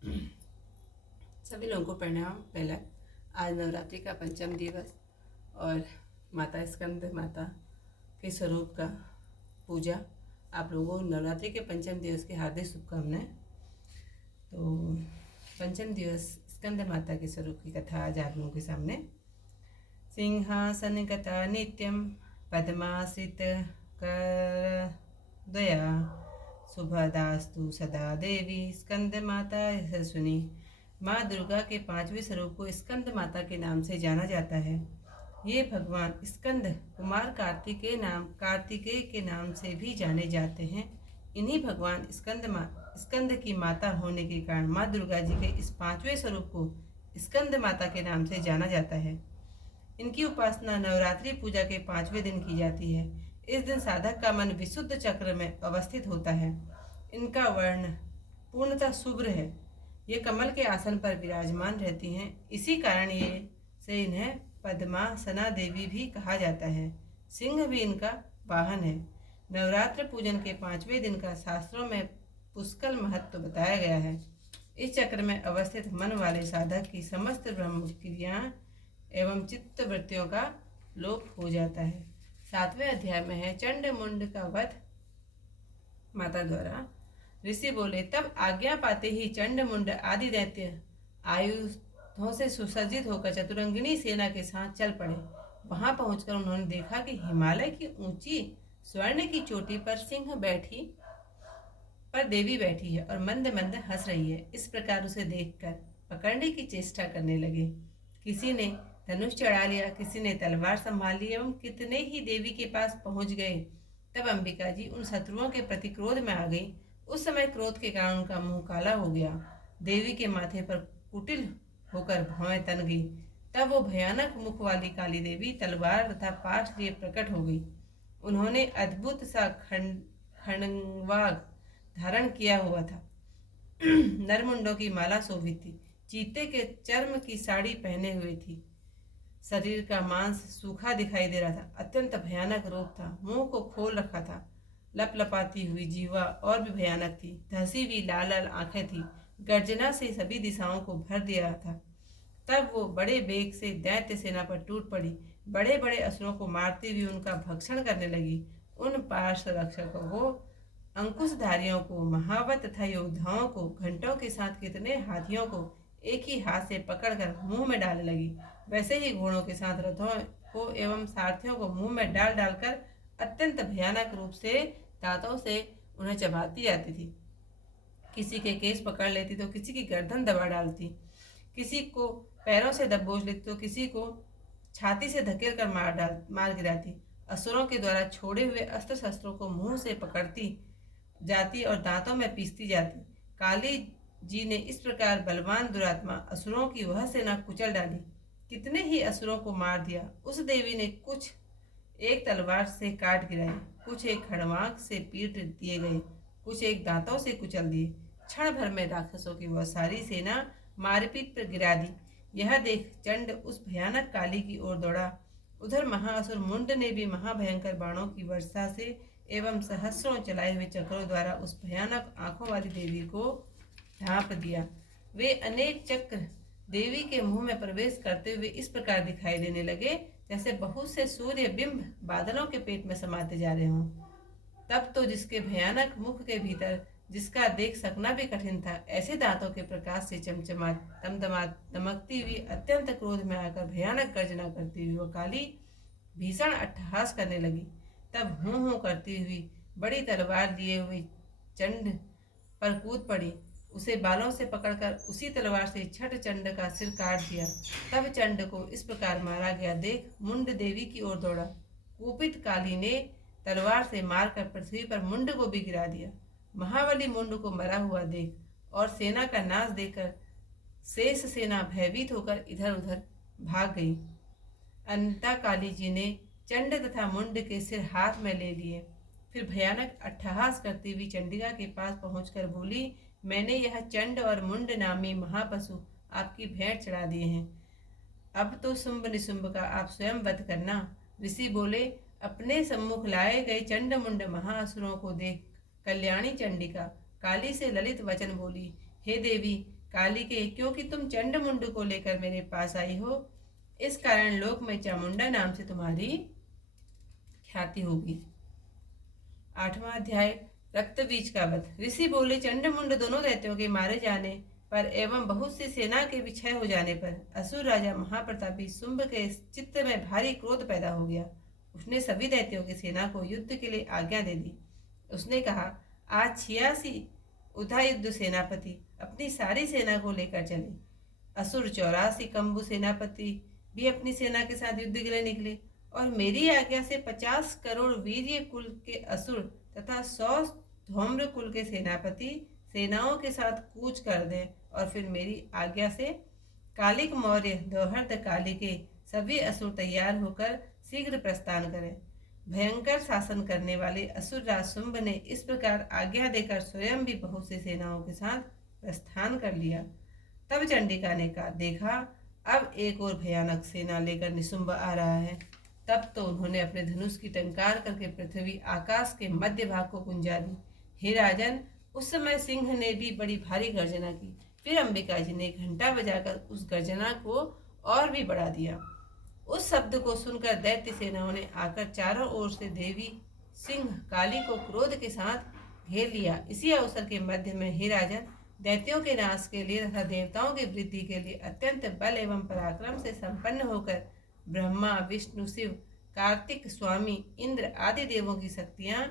सभी लोगों को प्रणाम। पहला, आज नवरात्रि का पंचम दिवस और माता स्कंद माता के स्वरूप का पूजा। आप लोगों को नवरात्रि के पंचम दिवस की हार्दिक शुभकामनाएं। तो पंचम दिवस स्कंद माता के स्वरूप की कथा आज आप लोगों के सामने। सिंहासन गता नित्यम पद्मासित कर दया शुभदास्तु सदा देवी स्कंद माता यशस्विनी। माँ दुर्गा के पांचवें स्वरूप को स्कंद माता के नाम से जाना जाता है। ये भगवान स्कंद कुमार कार्तिकेय के नाम से भी जाने जाते हैं। इन्हीं भगवान स्कंद की माता होने के कारण माँ दुर्गा जी के इस पांचवें स्वरूप को स्कंद माता के नाम से जाना जाता है। इनकी उपासना नवरात्रि पूजा के पांचवें दिन की जाती है। इस दिन साधक का मन विशुद्ध चक्र में अवस्थित होता है। इनका वर्ण पूर्णतः शुभ्र है। ये कमल के आसन पर विराजमान रहती हैं। इसी कारण इन्हें पद्मासना देवी भी कहा जाता है। सिंह भी इनका वाहन है। नवरात्र पूजन के पांचवें दिन का शास्त्रों में पुष्कल महत्व बताया गया है। इस चक्र में अवस्थित मन वाले साधक की समस्त ब्रह्म क्रिया एवं चित्त वृत्तियों का लोप हो जाता है। 7वें अध्याय में है चंड मुंड का वध माता द्वारा। ऋषि बोले, तब आज्ञा पाते ही चंड मुंड आदि दैत्य आयुधों से सुसज्जित होकर चतुरंगिनी सेना के साथ चल पड़े। वहां पहुंचकर उन्होंने देखा कि हिमालय की ऊंची स्वर्ण की चोटी पर देवी बैठी है और मंद मंद हंस रही है। इस प्रकार उसे देखकर पकड़ने की चेष्टा करने लगे। किसी ने धनुष चढ़ा लिया, किसी ने तलवार संभाल ली एवं कितने ही देवी के पास पहुंच गए। तब अंबिका जी उन शत्रुओं के प्रति क्रोध में आ गई। उस समय क्रोध के कारण उनका मुंह काला हो गया। देवी के माथे पर कुटिल होकर भौएं तन गई। तब वो भयानक मुख वाली काली देवी तलवार तथा पाश लिए प्रकट हो गई। उन्होंने अद्भुत सा खंडवाग धारण किया हुआ था। नरमुंडों की माला शोभित थी। चीते के चर्म की साड़ी पहने हुए थी। शरीर का मांस सूखा दिखाई दे रहा था। अत्यंत भयानक रूप था। मुंह को खोल रखा था। लपलपाती हुई जीवा और भी भयानक थी। धसी हुई लाल लाल आंखें थी। गर्जना से सभी दिशाओं को भर दिया था। तब वो बड़े वेग से दैत्य सेना पर टूट पड़ी। बड़े बड़े असुरों को मारती हुई उनका भक्षण करने लगी। उन पार्श्व रक्षकों को, अंकुशधारियों को, महावत तथा योद्धाओं को, घंटों के साथ कितने हाथियों को एक ही हाथ से पकड़कर मुंह में डालने लगी। वैसे ही घोड़ों के साथ रथों को एवं सारथियों को मुंह में डाल डालकर अत्यंत भयानक रूप से दांतों से उन्हें चबाती जाती थी। किसी के केस पकड़ लेती तो किसी की गर्दन दबा डालती, किसी को पैरों से दबोच लेती तो किसी को छाती से धकेल कर मार गिराती। असुरों के द्वारा छोड़े हुए अस्त्र शस्त्रों को मुंह से पकड़ती जाती और दांतों में पीसती जाती। काली जी ने इस प्रकार बलवान दुरात्मा असुरों की वह सेना कुचल डाली। कितने ही असुरों को मार दिया। उस देवी ने कुछ एक तलवार से काट गिराए, कुछ एक खड़वाक से पीट दिए गए, कुछ एक दांतों से कुचल दिए। क्षण भर में राक्षसों की वह सारी सेना मारपीट पर गिरा दी। यह देख चंड उस भयानक काली की ओर दौड़ा। उधर महाअसुर मुंड ने भी महाभयंकर बाणों की वर्षा से एवं सहस्रों चलाए हुए चक्रों द्वारा उस भयानक आंखों वाली देवी को ढांप दिया। वे अनेक चक्र देवी के मुंह में प्रवेश करते हुए इस प्रकार दिखाई देने लगे जैसे बहुत से सूर्य बिंब बादलों के पेट में समाते जा रहे हों। तब तो जिसके भयानक मुख के भीतर जिसका देख सकना भी कठिन था, ऐसे दांतों के प्रकाश से चमचमा दमकती हुई अत्यंत क्रोध में आकर भयानक गर्जना करती हुई वह काली भीषण अट्टहास करने लगी। तब हूं हूं करती हुई बड़ी तलवार लिए हुई चंड पर कूद पड़ी। उसे बालों से पकड़कर उसी तलवार से छठ चंड का सिर काट दिया। तब चंड को इस प्रकार मारा गया देख मुंड देवी की ओर दौड़ा। कुपित काली ने तलवार से मारकर पृथ्वी पर मुंड को भी गिरा दिया। महाबली मुंड को मरा हुआ देख और सेना का नाश देखकर शेष सेना भयभीत होकर इधर उधर भाग गई। अनंता काली जी ने चंड तथा मुंड के सिर हाथ में ले लिए। फिर भयानक अट्टहास करती हुई चंडिका के पास पहुंचकर बोली, मैंने यह चंड और मुंड नामी महापशु आपकी भेंट चढ़ा दिए हैं। अब तो शुंभ निशुंभ का आप स्वयं वध करना। ऋषि बोले, अपने सम्मुख लाए गए चंड मुंड महाअसुरों को देख कल्याणी चंडिका काली से ललित वचन बोली, हे देवी, कालिके, क्योंकि तुम चंडमुंड को लेकर मेरे पास आई हो, इस कारण लोक में चामुंडा नाम से तुम्हारी ख्याति होगी। 8वां अध्याय रक्त बीज का वध। ऋषि बोले, चंडमुंड दोनों दैत्यों के मारे जाने पर एवं बहुत सी सेना के विक्षय हो जाने पर असुर राजा महाप्रतापी शुंभ के चित्त में भारी क्रोध पैदा हो गया। उसने सभी दैत्यों की सेना को युद्ध के लिए आज्ञा दे दी। उसने कहा, आज 86 उधायुद्ध सेनापति अपनी सारी सेना को लेकर चले। असुर 84 कंबु सेनापति भी अपनी सेना के साथ युद्ध के लिए निकले और मेरी आज्ञा से 50 करोड़ वीर्य कुल के असुर तथा 100 धूम्र कुल के सेनापति सेनाओं के साथ कूच कर दें और फिर मेरी आज्ञा से कालिक मौर्य दोहर्द काली के सभी असुर तैयार होकर शीघ्र प्रस्थान करें। भयंकर शासन करने वाले असुर राज शुंभ ने इस प्रकार आज्ञा देकर स्वयं भी बहुत सी सेनाओं के साथ प्रस्थान कर लिया। तब चंडिका ने कहा, देखा, अब एक और भयानक सेना लेकर निशुंभ आ रहा है। तब तो उन्होंने अपने धनुष की टंकार करके पृथ्वी आकाश के मध्य भाग को गुंजा दी। हे राजन, उस समय सिंह ने भी बड़ी भारी गर्जना की। फिर अंबिका जी ने घंटा बजाकर उस गर्जना को और भी बढ़ा दिया। उस शब्द को सुनकर दैत्य सेनाओं ने आकर चारों ओर से देवी सिंह काली को क्रोध के साथ घेर लिया। इसी अवसर के मध्य में हे राजन, दैत्यों के नाश के लिए तथा देवताओं की वृद्धि के लिए अत्यंत बल एवं पराक्रम से संपन्न होकर ब्रह्मा, विष्णु, शिव, कार्तिक, स्वामी, इंद्र आदि देवों की शक्तियां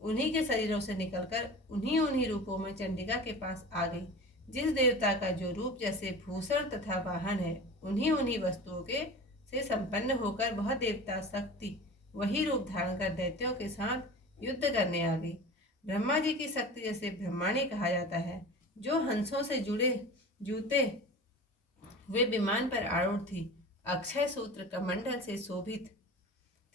उन्हीं के शरीरों से निकलकर उन्हीं रूपों में चंडिका के पास आ गई। जिस देवता का जो रूप जैसे भूषण तथा वाहन है, उन्हीं वस्तुओं के से संपन्न होकर वह देवता शक्ति वही रूप धारण कर दैत्यों के साथ युद्ध करने आ गई। ब्रह्मा जी की शक्ति जैसे ब्रह्माणी कहा जाता है, जो हंसों से जुड़े जूते वे विमान पर आरूढ़ थी, अक्षय सूत्र कमंडल से शोभित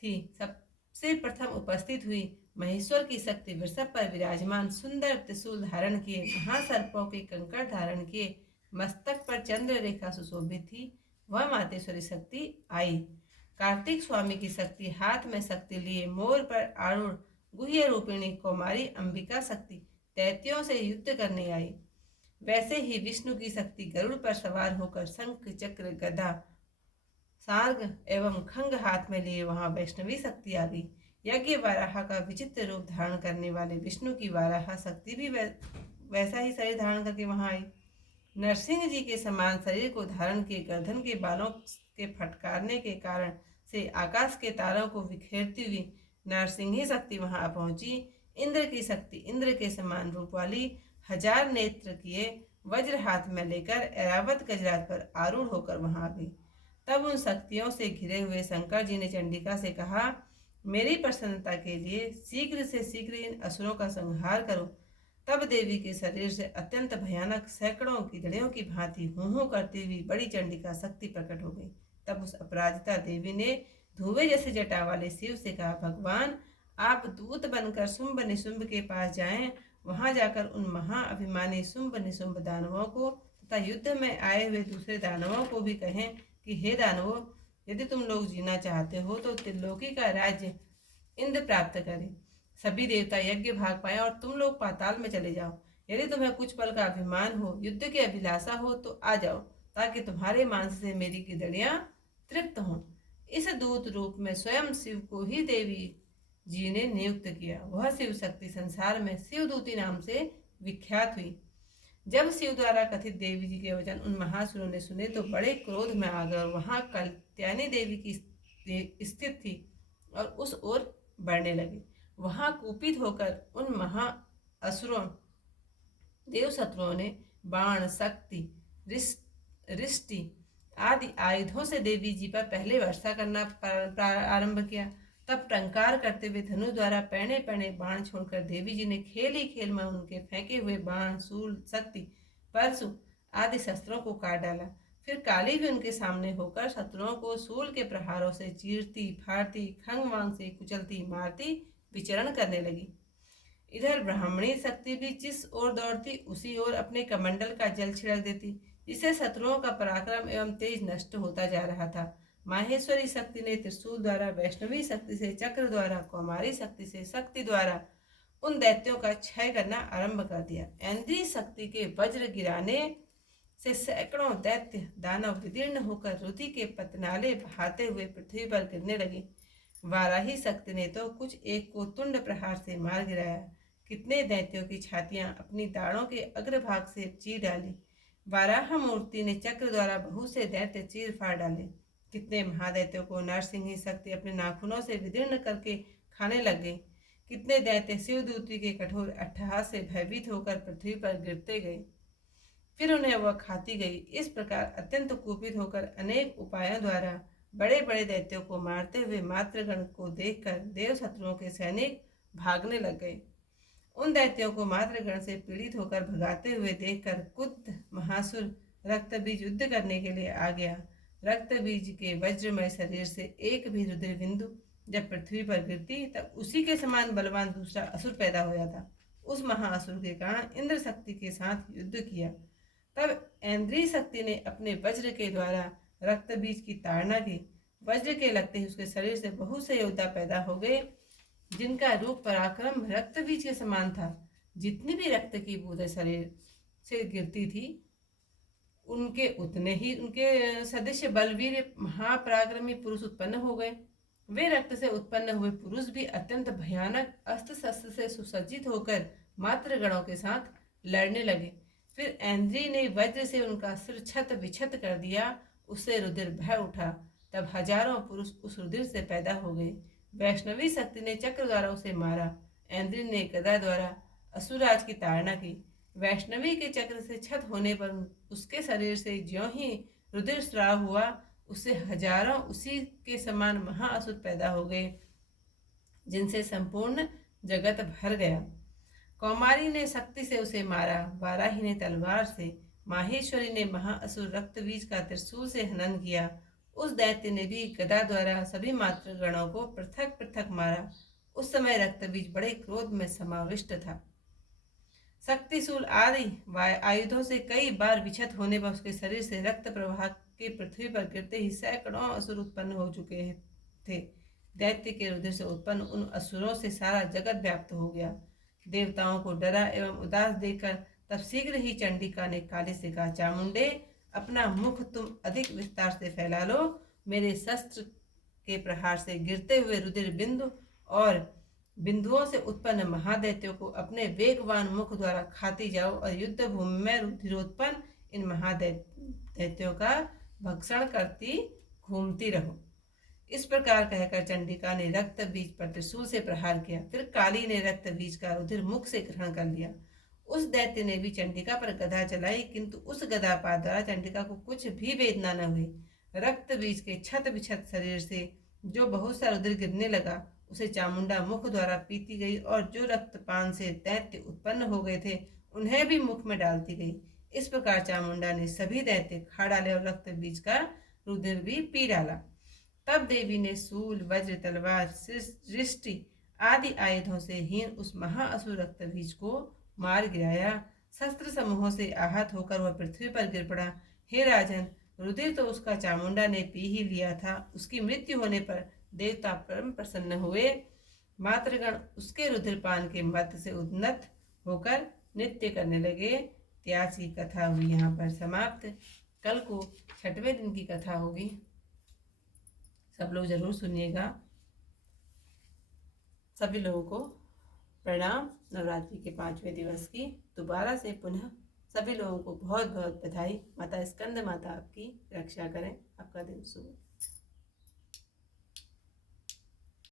थी। सबसे प्रथम उपस्थित हुई महेश्वर की शक्ति वृषभ पर विराजमान, सुंदर त्रिशूल धारण किए, महासर्पों के कंकड़ धारण किए, मस्तक पर चंद्र रेखा सुशोभित थी, वह मातेश्वरी शक्ति आई। कार्तिक स्वामी की शक्ति हाथ में शक्ति लिए मोर पर आरूढ़ गुह्य रूपिणी कौमारी अंबिका शक्ति दैत्यों से युद्ध करने आई। वैसे ही विष्णु की शक्ति गरुड़ पर सवार होकर शंख, चक्र, गदा, सार्ग एवं खंग हाथ में लिए वहां वैष्णवी शक्ति आ गई। यज्ञ वाराह का विचित्र रूप धारण करने वाले विष्णु की वाराह शक्ति भी वैसा ही शरीर धारण करके वहां आई। नरसिंह जी के समान शरीर को धारण किए गर्दन के बालों के फटकारने के कारण से आकाश के तारों को बिखेरती हुई नरसिंही शक्ति वहां पहुंची। इंद्र की शक्ति इंद्र के समान रूप वाली 1000 नेत्र किए वज्र हाथ में लेकर ऐरावत गजराज पर आरूढ़ होकर वहां आ गई। तब उन शक्तियों से घिरे हुए शंकर जी ने चंडिका से कहा, मेरी प्रसन्नता के लिए शीघ्र से शीघ्र इन असुरों का संहार करो। तब देवी के शरीर से अत्यंत भयानक सैकड़ों की जड़ियों की भांति हूँ करती हुई बड़ी चंडिका शक्ति प्रकट हो गई। तब उस अपराजिता देवी ने धुएं जैसे जटा वाले शिव से कहा, भगवान, आप दूत बनकर शुंभ निशुंभ के पास जाएं, वहां जाकर उन महाअभिमानी शुंभ निशुंभ दानवों को तथा युद्ध में आए हुए दूसरे दानवों को भी कहें कि हे दानवों, यदि तुम लोग जीना चाहते हो तो त्रिलोकी का राज्य इंद्र प्राप्त करें, सभी देवता यज्ञ भाग पाए और तुम लोग पाताल में चले जाओ। यदि तुम्हें कुछ पल का अभिमान हो, युद्ध की अभिलाषा हो, तो आ जाओ, ताकि तुम्हारे मांस से मेरी गिदड़ियां तृप्त हों। इस दूत रूप में स्वयं शिव को ही देवी जी ने नियुक्त किया। वह शिव शक्ति संसार में शिवदूती नाम से विख्यात हुई। जब शिव द्वारा कथित देवी जी के वचन उन महासुरों ने सुने तो बड़े क्रोध में आ गए और वहां कल्याणी देवी की स्थित थी और उस ओर बढ़ने लगे। वहां कुपित होकर उन महा असुरों देव शत्रुओं ने बाण, शक्ति, रिष्टि आदि आयुधों से देवी जी पर पहले वर्षा करना आरंभ किया। तब टंकार करते हुए धनुष द्वारा पैने पैने बाण छोड़कर देवी जी ने खेल ही खेल में उनके फेंके हुए बाण, शूल, शक्ति, परशु आदि शस्त्रों को काट डाला। फिर काली भी उनके सामने होकर शत्रुओं को शूल के प्रहारों से चीरती, फाड़ती, खंग वांग से कुचलती, मारती, विचरण करने लगी। इधर ब्राह्मणी शक्ति भी जिस ओर दौड़ती उसी ओर अपने कमंडल का जल छिड़क देती, जिससे शत्रुओं का पराक्रम एवं तेज नष्ट होता जा रहा था। माहेश्वरी शक्ति ने त्रिशूल द्वारा, वैष्णवी शक्ति से चक्र द्वारा, कौमारी शक्ति से शक्ति द्वारा उन दैत्यों का क्षय करना आरंभ कर दिया। इंद्रिय शक्ति के वज्र गिराने से सैकड़ों दैत्य दानव विदीर्ण होकर रुधि के पतनाले बहाते हुए पृथ्वी पर गिरने लगे। वाराही शक्ति ने तो कुछ एक को तुंड प्रहार से मार गिराया, कितने दैत्यों की छातियां अपनी दाढ़ों के अग्रभाग से चीर डाली। वाराह मूर्ति ने चक्र द्वारा बहुत से दैत्य चीर फाड़ डाले, कितने महादैत्यों को नरसिंही शक्ति अपने नाखूनों से विदीर्ण करके खाने लग गई। कितने दैत्य शिवदूती के कठोर अट्टहास से भयभीत होकर पृथ्वी पर गिरते गए, फिर उन्हें वह खाती गई। इस प्रकार अत्यंत कुपित होकर अनेक उपायों द्वारा बड़े बड़े दैत्यों को मारते हुए मातृगण को देखकर देव शत्रुओं के सैनिक भागने लग गए। उन दैत्यों को मातृगण से पीड़ित होकर भगाते हुए देखकर क्रुद्ध महासुर रक्तबीज युद्ध करने के लिए आ गया। रक्तबीज के वज्रमय शरीर से एक भी रुधिर बिंदु जब पृथ्वी पर गिरती तब उसी के समान बलवान दूसरा असुर पैदा होया था। उस महाअसुर के कारण इंद्र शक्ति के साथ युद्ध किया। तब ऐन्द्रीय शक्ति ने अपने वज्र के द्वारा रक्तबीज की ताड़ना की। वज्र के लगते ही उसके शरीर से बहुत से योद्धा पैदा हो गए, जिनका रूप पराक्रम रक्तबीज के समान था। जितनी भी रक्त की बूंदें शरीर से गिरती थी, उनके सदृश बलवीर महापराक्रमी पुरुष उत्पन्न हो गए। वे रक्त से उत्पन्न हुए पुरुष भी अत्यंत भयानक अस्त्र शस्त्र से सुसज्जित होकर मातृगणों के साथ लड़ने लगे। फिर ऐन्द्री ने वज्र से उनका सिर छत विछत कर दिया, उससे रुधिर बह उठा। तब हजारों पुरुष उस रुधिर से पैदा हो गए। वैष्णवी शक्ति ने चक्र द्वारा उसे मारा। ऐन्द्री ने गदा द्वारा असुराज की ताड़ना की। वैष्णवी के चक्र से छत होने पर उसके शरीर से ज्यों ही रुधिर स्राव हुआ, उससे हजारों उसी के समान महाअसुर पैदा हो गए, जिनसे संपूर्ण जगत भर गया। कौमारी ने शक्ति से उसे मारा। वाराही ने तलवार से, माहेश्वरी ने महाअसुर रक्तबीज का त्रिशूल से हनन किया। उस दैत्य ने भी गदा द्वारा सभी मातृगणों को पृथक पृथक मारा। उस समय रक्तबीज बड़े क्रोध में समाविष्ट था। शक्तिशूल आदि आयुधों से कई बार विक्षत होने पर उसके शरीर से रक्त प्रवाह के पृथ्वी पर गिरते ही सैकड़ों असुर उत्पन्न हो चुके थे। दैत्य के रुधिर से उत्पन्न उन असुरों से सारा जगत व्याप्त हो गया। देवताओं को डरा एवं उदास देखकर तब शीघ्र ही चंडिका ने काली से कहा, चामुंडे, अपना मुख तुम अधिक विस्तार से फैला लो। मेरे शस्त्र के प्रहार से गिरते हुए रुधिर बिंदु और बिंदुओं से उत्पन्न महादैत्यों को अपने वेगवान मुख द्वारा खाती जाओ और युद्ध भूमि में रुधिरोत्पन्न इन महादैत्यों का भक्षण करती घूमती रहो। इस प्रकार कहकर चंडिका ने रक्त बीज पर त्रिशूल से प्रहार किया। फिर काली ने रक्त बीज का रुधिर मुख से ग्रहण कर लिया। उस दैत्य ने भी चंडिका पर गदा चलाई, किंतु उस गदापात द्वारा चंडिका को कुछ भी वेदना न हुई। रक्त बीज के छत विछत शरीर से जो बहुत सा रुधिर गिरने लगा, उसे चामुंडा मुख द्वारा पीती गई, और जो रक्तपान से दैत्य उत्पन्न हो गए थे, उन्हें भी मुख में डालती गई। इस प्रकार चामुंडा ने सभी दैत्य खा डाले और रक्त बीज का रुधिर भी पी डाला। तब देवी ने सूल, वज्र, तलवार, दृष्टि आदि आयुधों से हीन उस महाअसुर रक्तबीज को मार गिराया। शस्त्र समूहों से आहत होकर वह पृथ्वी पर गिर पड़ा। हे राजन, रुधिर तो उसका चामुंडा ने पी ही लिया था। उसकी मृत्यु होने पर देवता परम प्रसन्न हुए। मातृगण उसके रुधिरपान के मत से उन्नत होकर नृत्य करने लगे। त्याग की कथा हुई यहाँ पर समाप्त। कल को 6वें दिन की कथा होगी, सब लोग जरूर सुनिएगा। सभी लोगों को प्रणाम। नवरात्रि के 5वें दिवस की दोबारा से पुनः सभी लोगों को बहुत बहुत बधाई। माता स्कंद माता आपकी रक्षा करें। आपका दिन शुभ।